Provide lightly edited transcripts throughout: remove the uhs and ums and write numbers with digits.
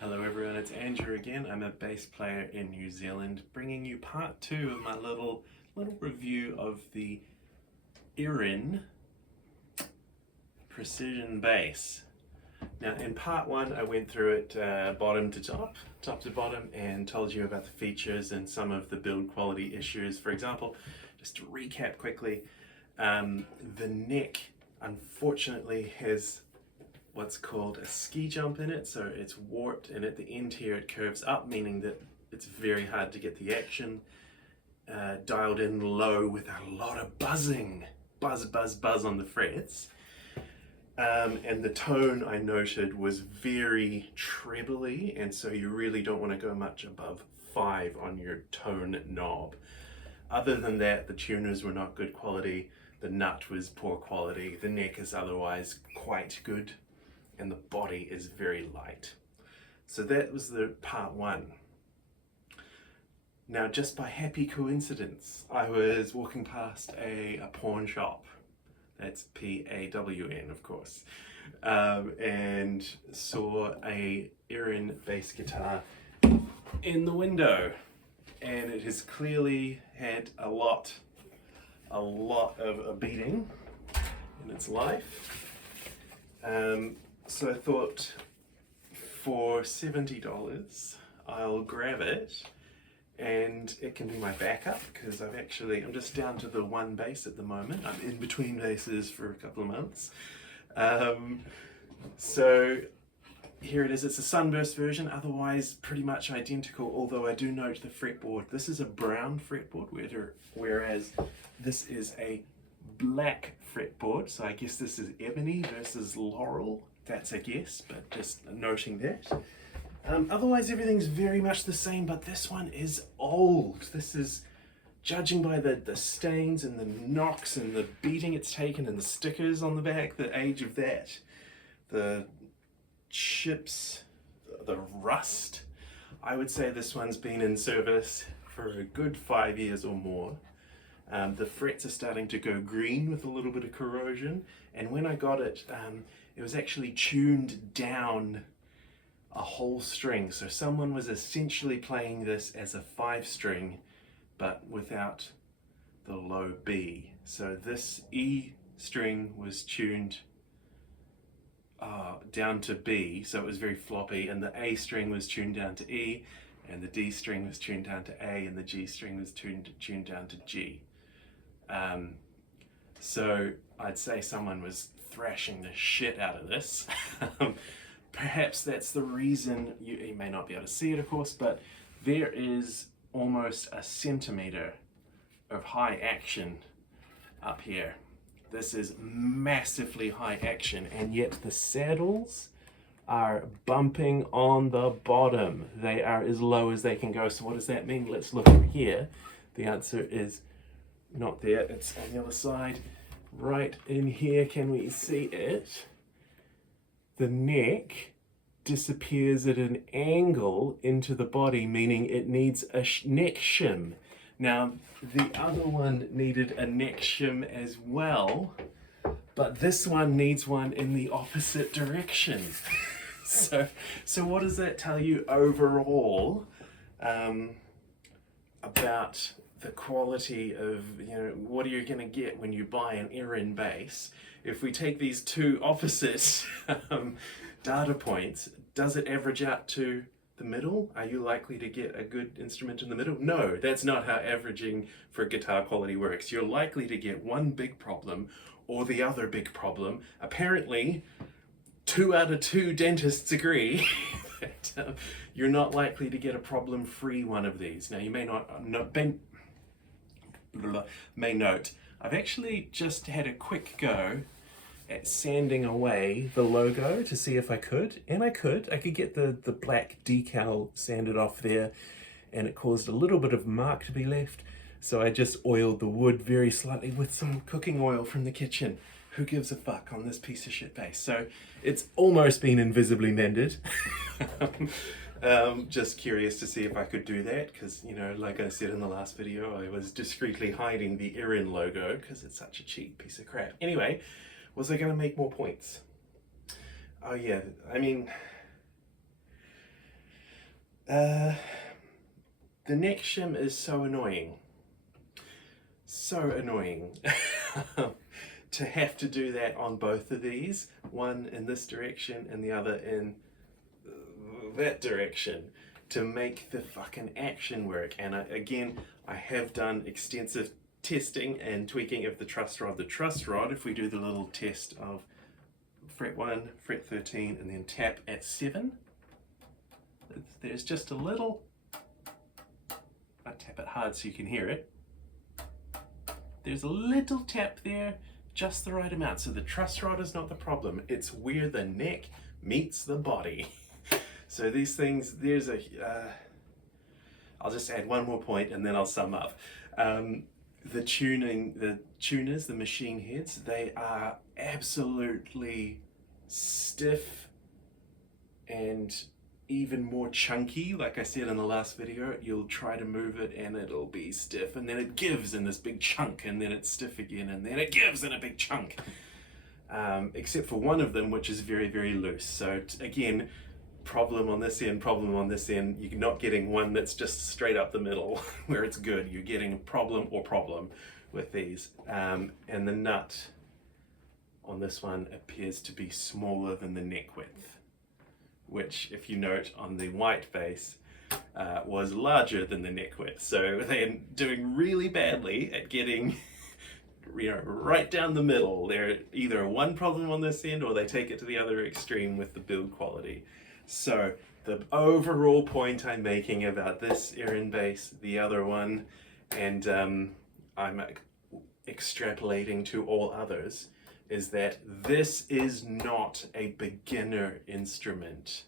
Hello everyone, it's Andrew again. I'm a bass player in New Zealand, bringing you part two of my little review of the Irin precision bass. Now in part one I went through it bottom to top, top to bottom, and told you about the features and some of the build quality issues. For example, just to recap quickly, the neck unfortunately has what's called a ski jump in it, so it's warped, and at the end here it curves up, meaning that it's very hard to get the action dialed in low with a lot of buzzing, buzz on the frets. And the tone I noted was very trebly, and so you really don't want to go much above 5 on your tone knob. Other than that, the tuners were not good quality, the nut was poor quality, the neck is otherwise quite good, and the body is very light. So that was the part one. Now, just by happy coincidence, I was walking past a pawn shop. That's P-A-W-N, of course, and saw a Irin bass guitar in the window, and it has clearly had a lot of a beating in its life. So I thought for $70 I'll grab it, and it can be my backup because I'm just down to the one bass at the moment. I'm in between basses for a couple of months. So here it is. It's a sunburst version, otherwise pretty much identical, although I do note the fretboard. This is a brown fretboard, whereas this is a black fretboard, so I guess this is ebony versus laurel. That's a guess, but just noting that. Otherwise everything's very much the same, but this one is old. This is, judging by the stains and the knocks and the beating it's taken and the stickers on the back, the age of that, the chips, the rust, I would say this one's been in service for a good 5 years or more. The frets are starting to go green with a little bit of corrosion, and when I got it, it was actually tuned down a whole string. So someone was essentially playing this as a 5-string, but without the low B. So this E string was tuned down to B, so it was very floppy, and the A string was tuned down to E, and the D string was tuned down to A, and the G string was tuned down to G. So I'd say someone was thrashing the shit out of this. Perhaps that's the reason, you may not be able to see it of course, but there is almost a centimeter of high action up here. This is massively high action, and yet the saddles are bumping on the bottom. They are as low as they can go. So what does that mean? Let's look over here. The answer is not there, it's on the other side. Right in here, can we see it? The neck disappears at an angle into the body, meaning it needs a neck shim. Now, the other one needed a neck shim as well, but this one needs one in the opposite direction. So what does that tell you overall about the quality of, what are you going to get when you buy an Irin bass? If we take these two opposite data points, does it average out to the middle? Are you likely to get a good instrument in the middle? No, that's not how averaging for guitar quality works. You're likely to get one big problem or the other big problem. Apparently, 2 out of 2 dentists agree that you're not likely to get a problem-free one of these. Now, you may may note, I've actually just had a quick go at sanding away the logo to see if I could, and I could get the black decal sanded off there, and it caused a little bit of mark to be left, so I just oiled the wood very slightly with some cooking oil from the kitchen. Who gives a fuck on this piece of shit bass? So it's almost been invisibly mended. Just curious to see if I could do that, because, like I said in the last video, I was discreetly hiding the Irin logo because it's such a cheap piece of crap. Anyway, was I going to make more points? Oh yeah, I mean, The neck shim is so annoying. So annoying. To have to do that on both of these, one in this direction and the other in that direction, to make the fucking action work. And again, I have done extensive testing and tweaking of the truss rod. The truss rod, if we do the little test of fret 1, fret 13, and then tap at 7, there's just a little, I tap it hard so you can hear it, there's a little tap there, just the right amount. So the truss rod is not the problem, it's where the neck meets the body. So these things, there's a, I'll just add one more point and then I'll sum up. The tuners, the machine heads, they are absolutely stiff and even more chunky. Like I said in the last video, you'll try to move it and it'll be stiff, and then it gives in this big chunk, and then it's stiff again, and then it gives in a big chunk. Except for one of them, which is very, very loose. So again, problem on this end, problem on this end. You're not getting one that's just straight up the middle where it's good. You're getting problem or problem with these. And the nut on this one appears to be smaller than the neck width, which, if you note on the white base, was larger than the neck width. So they're doing really badly at getting right down the middle. They're either one problem on this end or they take it to the other extreme with the build quality. So the overall point I'm making about this Irin base, the other one, and I'm extrapolating to all others, is that this is not a beginner instrument.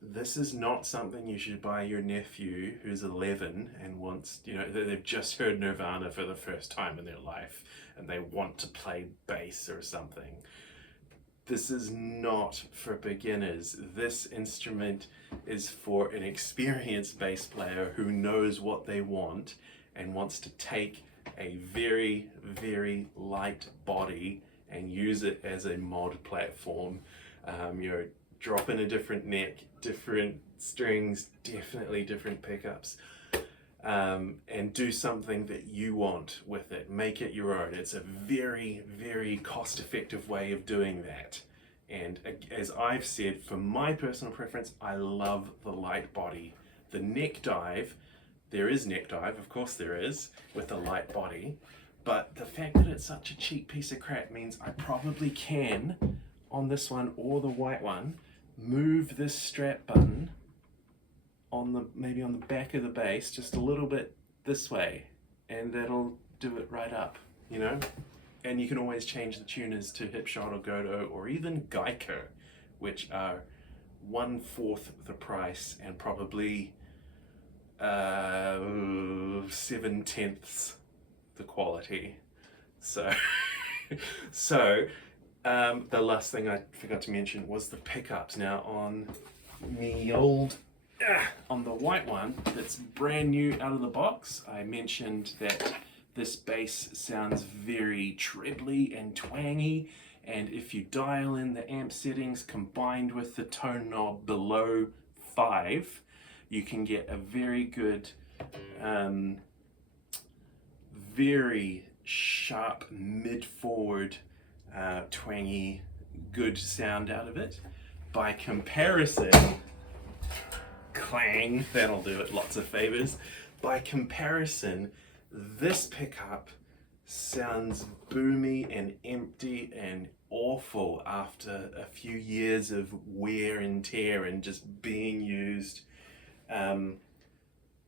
This is not something you should buy your nephew who's 11 and wants, they've just heard Nirvana for the first time in their life and they want to play bass or something. This is not for beginners. This instrument is for an experienced bass player who knows what they want and wants to take a very, very light body and use it as a mod platform. Drop in a different neck, different strings, definitely different pickups, and do something that you want with it. Make it your own. It's a very, very cost-effective way of doing that. And as I've said, for my personal preference, I love the light body. The neck dive, there is neck dive, of course there is, with a light body, but the fact that it's such a cheap piece of crap means I probably can, on this one or the white one, move this strap button on maybe on the back of the bass just a little bit this way, and that'll do it right up, And you can always change the tuners to Hipshot or Godot or even Geico, which are 1/4 the price and probably 7/10 the quality. So, the last thing I forgot to mention was the pickups. Now on on the white one that's brand new out of the box, I mentioned that this bass sounds very trebly and twangy, and if you dial in the amp settings combined with the tone knob below 5, you can get a very good, very sharp mid-forward, twangy, good sound out of it. By comparison, clang, that'll do it lots of favors. By comparison, this pickup sounds boomy and empty and awful after a few years of wear and tear and just being used. And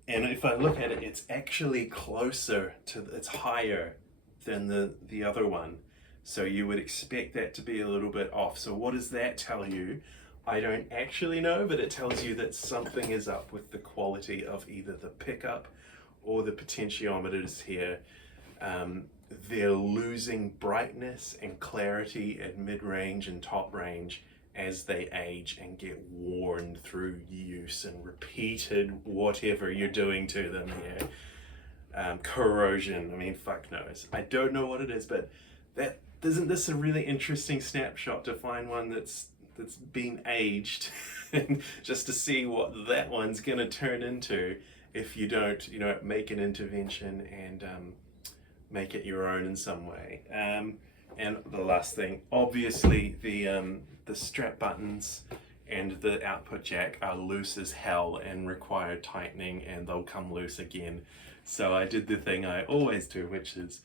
if I look at it, it's actually closer to, it's higher than the other one. So you would expect that to be a little bit off. So what does that tell you? I don't actually know, but it tells you that something is up with the quality of either the pickup or the potentiometers here. They're losing brightness and clarity at mid-range and top range as they age and get worn through use and repeated whatever you're doing to them here. Corrosion, I mean, fuck knows. I don't know what it is, but isn't this a really interesting snapshot to find one that's that's been aged, and just to see what that one's going to turn into if you don't, make an intervention and make it your own in some way. And the last thing, obviously, the strap buttons and the output jack are loose as hell and require tightening, and they'll come loose again. So I did the thing I always do, which is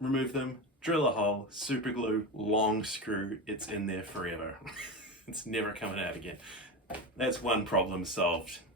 remove them, drill a hole, super glue, long screw, it's in there forever. It's never coming out again. That's one problem solved.